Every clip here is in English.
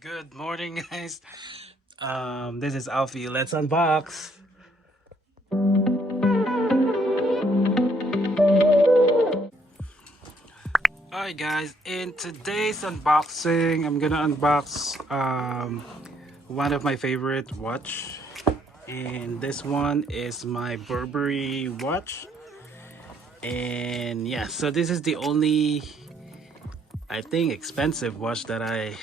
Good morning, guys. This is Alfie. Let's unbox. Alright, guys. In today's unboxing, I'm gonna unbox one of my favorite watch, and this one is my Burberry watch. And yeah, so this is the only, I think, expensive watch that I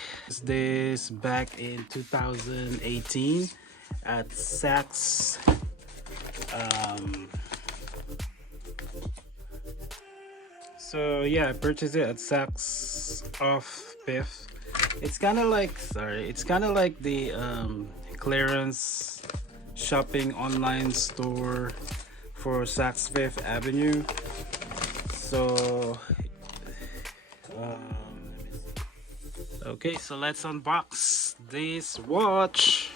this back in 2018 at Saks. Um, So yeah, I purchased it at Saks off Fifth. It's kind of like it's kind of like the clearance shopping online store for Saks Fifth Avenue. So okay, so let's unbox this watch.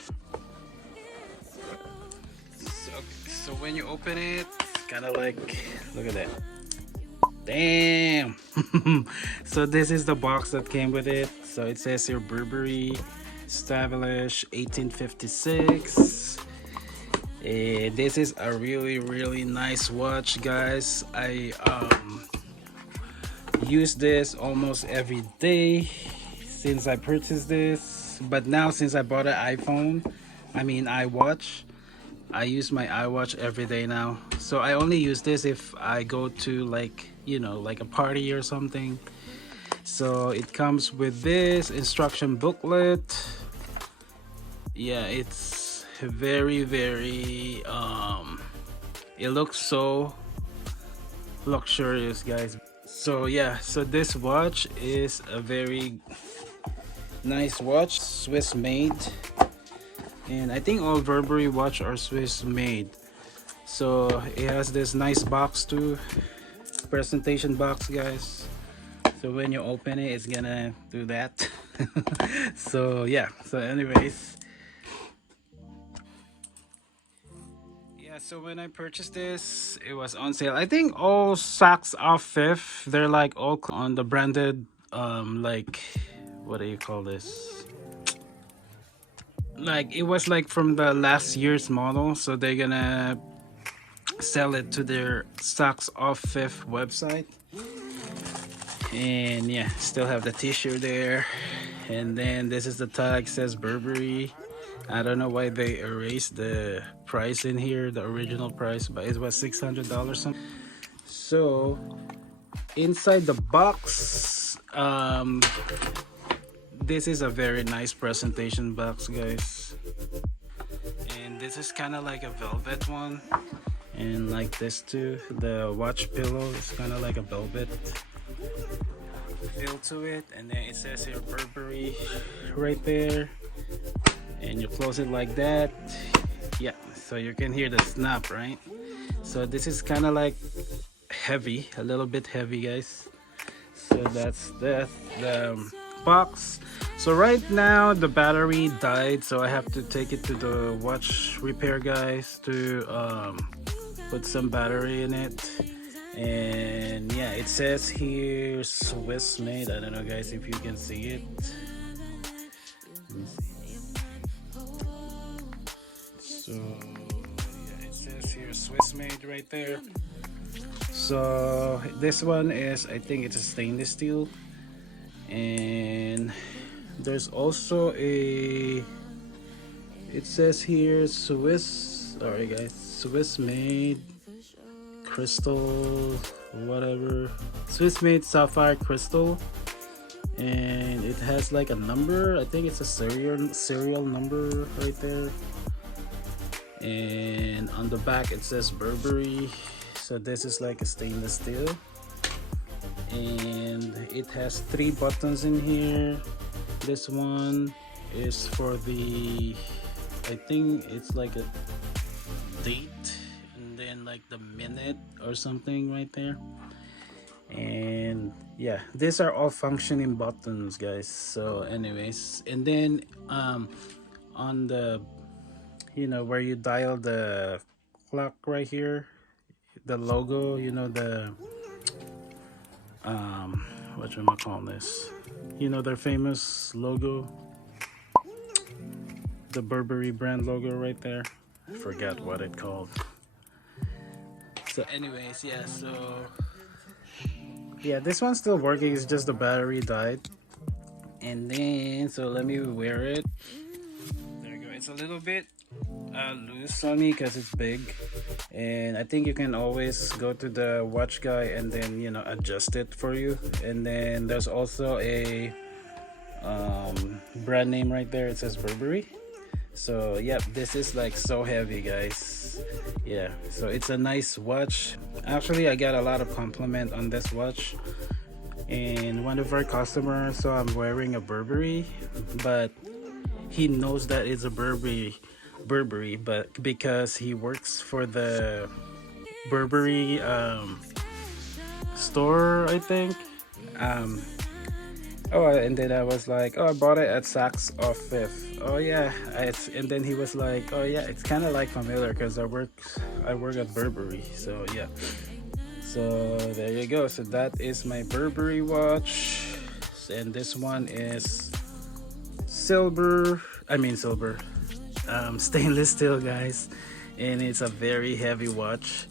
So when you open it, kind of like, look at that. Damn. So this is the box that came with it. So it says here Burberry, established 1856. This is a really nice watch, guys. I use this almost every day since I purchased this. But now since I bought an iWatch, I use my iWatch every day now. So I only use this if I go to, like, like a party or something. So it comes with this instruction booklet. Yeah, it's very it looks so luxurious, guys. So yeah, so this watch is a very nice watch, Swiss made. And I think all Burberry watch are Swiss made. So it has this nice box too, presentation box, guys. So when you open it, it's gonna do that. So yeah, so anyways, yeah, so when I purchased this, it was on sale. I think all Saks off Fifth, they're like all on the branded, like, what do you call this, like it was like from the last year's model, so they're gonna sell it to their Saks off Fifth website. And yeah, still have the t-shirt there. And then this is the tag, says Burberry. I don't know why they erased the price in here, the original price, but it was $600 something. So inside the box, this is a very nice presentation box, guys. And this is kind of like a velvet one, and like this too, the watch pillow is kind of like a velvet feel to it. And then it says here Burberry right there, and you close it like that. Yeah, so you can hear the snap, right? So this is kind of like heavy, a little bit heavy, guys. So that's the box. So right now the battery died, so I have to take it to the watch repair guys to put some battery in it. And yeah, it says here Swiss made. I don't know, guys, if you can see it. So yeah, it says here Swiss made right there. So this one is, I think it's a stainless steel. And there's also a, it says here Swiss, sorry guys, Swiss made crystal, whatever, Swiss made sapphire crystal. And it has like a number, I think it's a serial number right there. And on the back it says Burberry. So this is like a stainless steel, and it has 3 buttons in here. This one is for the, I think it's like a date, and then like the minute or something right there. And yeah, these are all functioning buttons, guys. So anyways, and then on the, where you dial the clock right here, the logo, the what you call this, their famous logo. the Burberry brand logo right there. I forgot what it called. So anyways, yeah, so yeah, this one's still working. It's just the battery died. And then, so let me wear it. There you go. It's a little bit loose on me because it's big, and I think you can always go to the watch guy and then, you know, adjust it for you. And then there's also a brand name right there. It says Burberry. So yep, this is like so heavy, guys. Yeah, so it's a nice watch. Actually, I got a lot of compliment on this watch, and one of our customers saw I'm wearing a Burberry, but he knows that it's a Burberry, but because he works for the Burberry store, I think. Um, oh, and then I was like, oh, I bought it at Saks off Fifth. Oh yeah, and then he was like, oh yeah, it's kind of like familiar because I work at Burberry, so yeah. So there you go. So that is my Burberry watch, and this one is silver. I mean silver, stainless steel, guys, and it's a very heavy watch.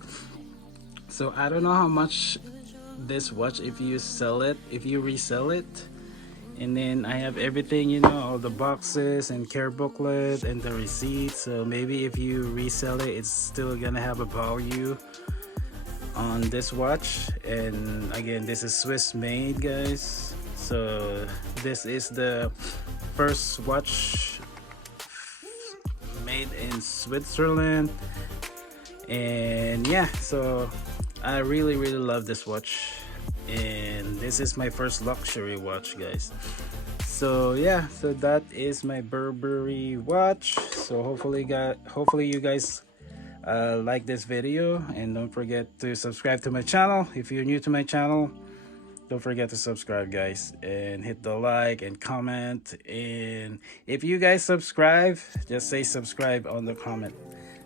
So I don't know how much this watch if you sell it, if you resell it. And then I have everything, you know, all the boxes and care booklet and the receipt. So maybe if you resell it, it's still gonna have a value on this watch. And again, this is Swiss made, guys. So this is the first watch made in Switzerland. And yeah, so I really love this watch, and this is my first luxury watch, guys. So yeah, so that is my Burberry watch. So hopefully you guys like this video, and don't forget to subscribe to my channel. If you're new to my channel, don't forget to subscribe, guys, and hit the like and comment. And if you guys subscribe, just say subscribe on the comment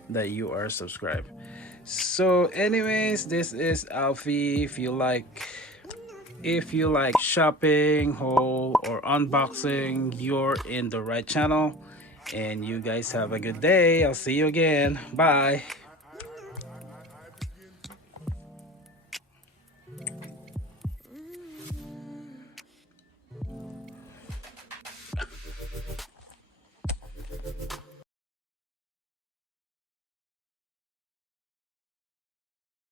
that you are subscribed. So anyways, this is Alfie. If you like shopping, haul, or unboxing, you're in the right channel. And you guys have a good day. I'll see you again. Bye.